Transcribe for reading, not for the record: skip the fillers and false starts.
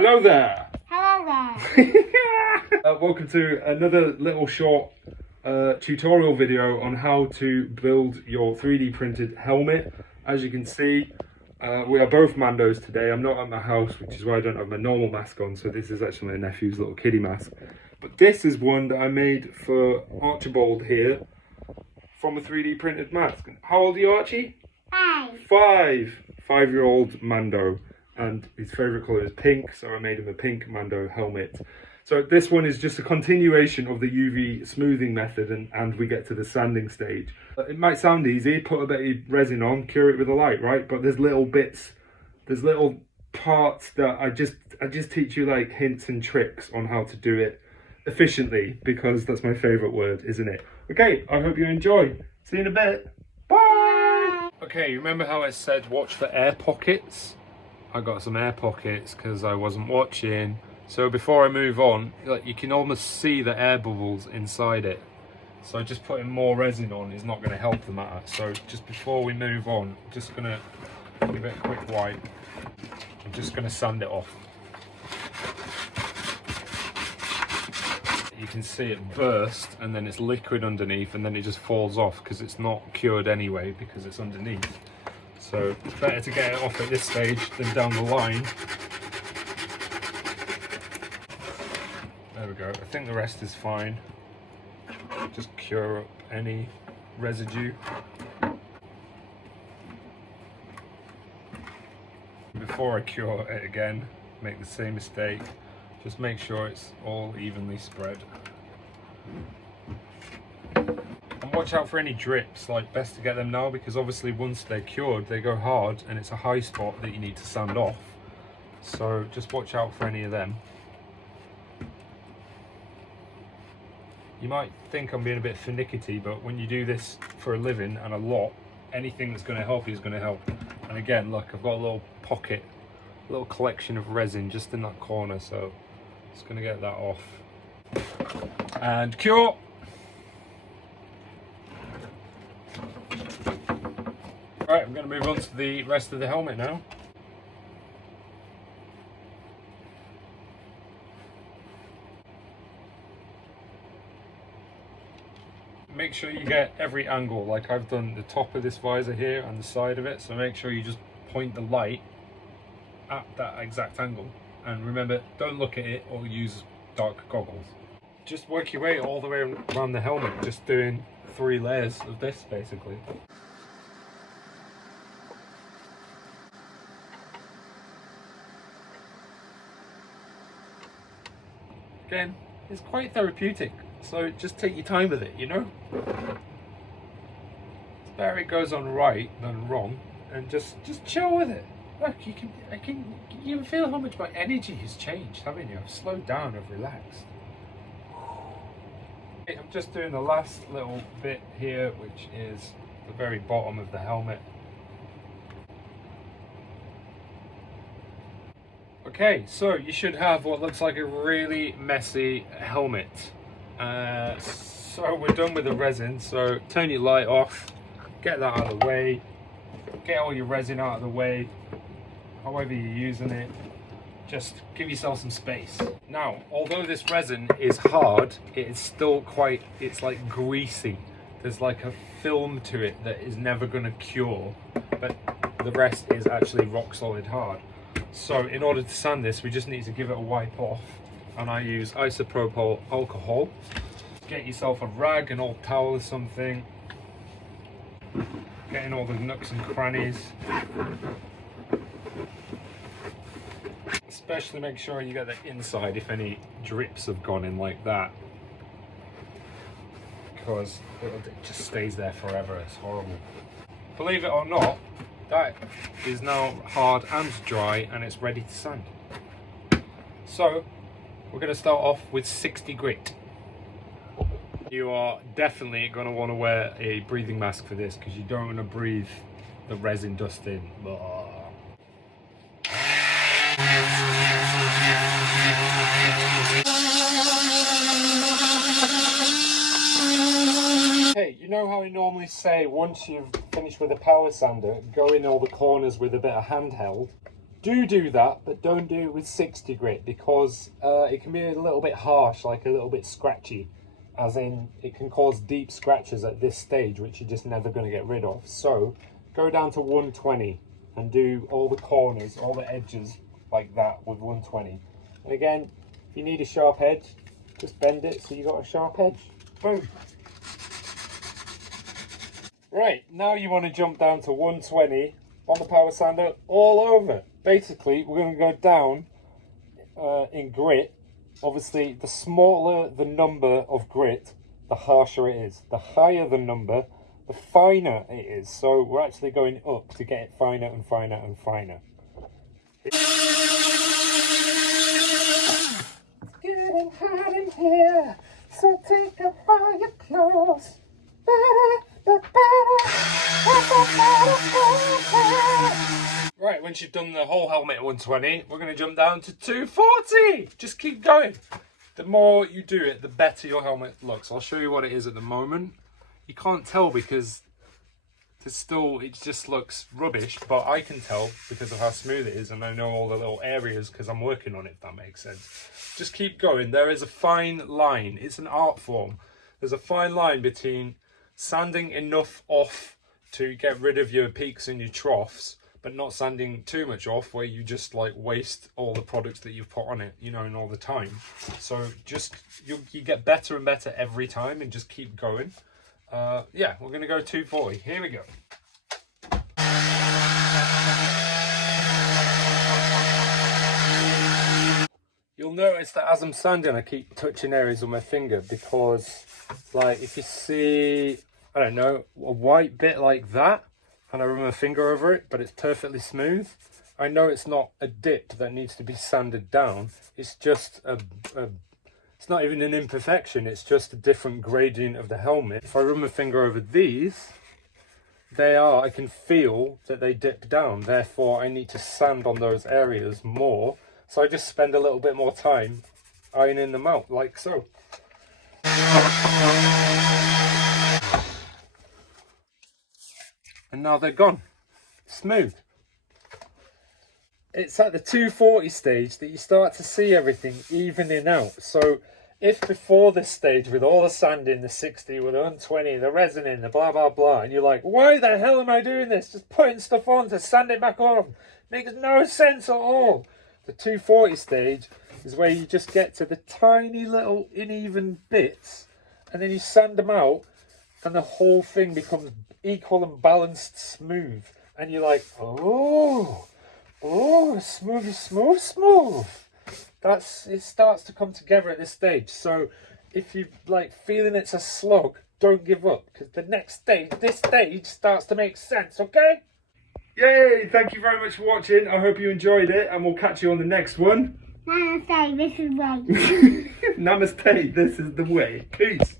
Hello there! Hello there! Welcome to another little short tutorial video on how to build your 3D printed helmet. As you can see, we are both Mandos today. I'm not at my house, which is why I don't have my normal mask on, so this is actually my nephew's little kiddie mask. But this is one that I made for Archibald here from a 3D printed mask. How old are you, Archie? 5. 5-year-old Mando. And his favourite colour is pink, so I made him a pink Mando helmet. So this one is just a continuation of the UV smoothing method, and we get to the sanding stage. It might sound easy, put a bit of resin on, cure it with a light, right? But there's little bits, there's little parts that I just teach you like hints and tricks on how to do it efficiently, because that's my favourite word, isn't it? Okay, I hope you enjoy. See you in a bit. Bye! Okay, remember how I said watch for air pockets? I got some air pockets because I wasn't watching. So before I move on, like, you can almost see the air bubbles inside it. So just putting more resin on is not going to help the matter. So just before we move on, just going to give it a quick wipe. I'm just going to sand it off. You can see it burst and then it's liquid underneath, and then it just falls off because it's not cured anyway because it's underneath. So it's better to get it off at this stage than down the line. There we go. I think the rest is fine. Just cure up any residue. Before I cure it again, make the same mistake. Just make sure it's all evenly spread. And watch out for any drips, like best to get them now, because obviously once they're cured they go hard and it's a high spot that you need to sand off. So just watch out for any of them. You might think I'm being a bit finicky, but when you do this for a living and a lot, anything that's going to help you is going to help. And again, look, I've got a little pocket, a little collection of resin just in that corner, so just going to get that off. And cure! Right, I'm going to move on to the rest of the helmet now. Make sure you get every angle, like I've done the top of this visor here and the side of it, so make sure you just point the light at that exact angle. And remember, don't look at it or use dark goggles. Just work your way all the way around the helmet, just doing 3 layers of this basically. Again, it's quite therapeutic, so just take your time with it, you know? It's better it goes on right than wrong, and just chill with it. Look, you can feel how much my energy has changed, haven't you? I've slowed down, I've relaxed. I'm just doing the last little bit here, which is the very bottom of the helmet. Okay, so you should have what looks like a really messy helmet. So we're done with the resin, so turn your light off, get that out of the way, get all your resin out of the way, however you're using it, just give yourself some space. Now, although this resin is hard, it is still quite, it's like greasy. There's like a film to it that is never going to cure, but the rest is actually rock solid hard. So in order to sand this, we just need to give it a wipe off, and I use isopropyl alcohol. Get yourself a rag, an old towel or something, get in all the nooks and crannies. Especially make sure you get the inside if any drips have gone in like that, because it just stays there forever. It's horrible. Believe it or not, that is now hard and dry and it's ready to sand. So we're going to start off with 60 grit. You are definitely going to want to wear a breathing mask for this, because you don't want to breathe the resin dust in. Okay, you know how I normally say once you've finished with a power sander, go in all the corners with a bit of handheld? do that, but don't do it with 60 grit because it can be a little bit harsh, like a little bit scratchy, as in it can cause deep scratches at this stage, which you're just never going to get rid of. So go down to 120 and do all the corners, all the edges like that with 120. And again, if you need a sharp edge, just bend it so you got a sharp edge. Boom. Right, now you want to jump down to 120 on the power sander all over. Basically, we're going to go down in grit. Obviously, the smaller the number of grit, the harsher it is. The higher the number, the finer it is. So we're actually going up to get it finer and finer and finer. It's getting hot in here, so take off all your clothes. Right, once you've done the whole helmet at 120, we're going to jump down to 240. Just keep going. The more you do it, the better your helmet looks. I'll show you what it is at the moment. You can't tell because it just looks rubbish, but I can tell because of how smooth it is, and I know all the little areas because I'm working on it, if that makes sense. Just keep going. There is a fine line. It's an art form. There's a fine line between sanding enough off to get rid of your peaks and your troughs, but not sanding too much off where you just like waste all the products that you've put on it, you know, and all the time. So just you get better and better every time, and just keep going. Yeah, we're gonna go 240. Here we go. You'll notice that as I'm sanding, I keep touching areas with my finger because, like, if you see, I don't know, a white bit like that, and I run my finger over it, but it's perfectly smooth, I know it's not a dip that needs to be sanded down. It's just it's not even an imperfection. It's just a different gradient of the helmet. If I run my finger over these, I can feel that they dip down. Therefore, I need to sand on those areas more. So I just spend a little bit more time ironing them out, like so. And now they're gone. Smooth. It's at the 240 stage that you start to see everything evening out. So if before this stage, with all the sanding, the 60, with the 120, the resin in, the blah, blah, blah, and you're like, why the hell am I doing this? Just putting stuff on to sand it back on. Makes no sense at all. The 240 stage is where you just get to the tiny little uneven bits, and then you sand them out, and the whole thing becomes equal and balanced smooth. And you're like, oh, smooth. It starts to come together at this stage. So if you like feeling it's a slog, don't give up, because the next stage, this stage starts to make sense, okay? Yay! Thank you very much for watching. I hope you enjoyed it, and we'll catch you on the next one. Namaste, this is way. Namaste, this is the way. Peace.